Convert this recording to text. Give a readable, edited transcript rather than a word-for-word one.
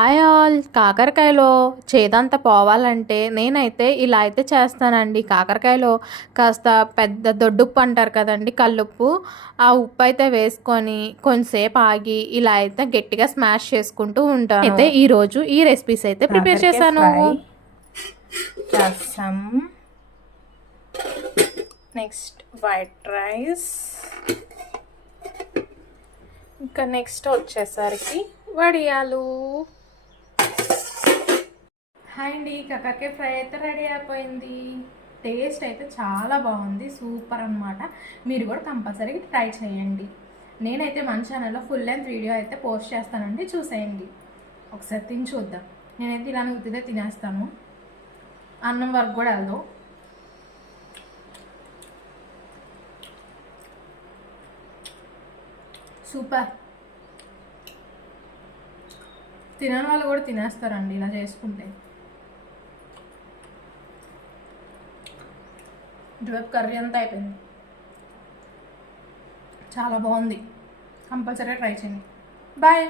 Hi all. కాకరకాయలో చేదంతా పోవాలంటే నేనైతే ఇలా అయితే చేస్తానండి. కాకరకాయలో కాస్త పెద్ద దొడ్డుప్పు అంటారు కదండి, కల్లుప్పు. ఆ ఉప్పు అయితే వేసుకొని కొంచెంసేపు ఆగి ఇలా అయితే గట్టిగా స్మాష్ చేసుకుంటూ ఉంటాను. అయితే ఈరోజు ఈ రెసిపీస్ అయితే ప్రిపేర్ చేశాను. రసం, నెక్స్ట్ వైట్ రైస్, ఇంకా నెక్స్ట్ వచ్చేసరికి వడియాలు. హాయ్ అండి, కాకరకాయ ఫ్రై అయితే రెడీ అయిపోయింది. టేస్ట్ అయితే చాలా బాగుంది, సూపర్ అనమాట. మీరు కూడా కంపల్సరీగా ట్రై చేయండి. నేనైతే మన ఛానల్లో ఫుల్ లెంత్ వీడియో అయితే పోస్ట్ చేస్తానండి, చూసేయండి. ఒకసారి తిని చూద్దాం. నేనైతే ఇలా ఉత్తిదే తినేస్తాను, అన్నం వరకు కూడా వెళ్దాం. సూపర్. తినని వాళ్ళు కూడా తినేస్తారండి ఇలా చేసుకుంటే. ఇటువైపు కర్రీ అంతా అయిపోయింది, చాలా బాగుంది. కంపల్సరీ ట్రై చేయండి. బాయ్.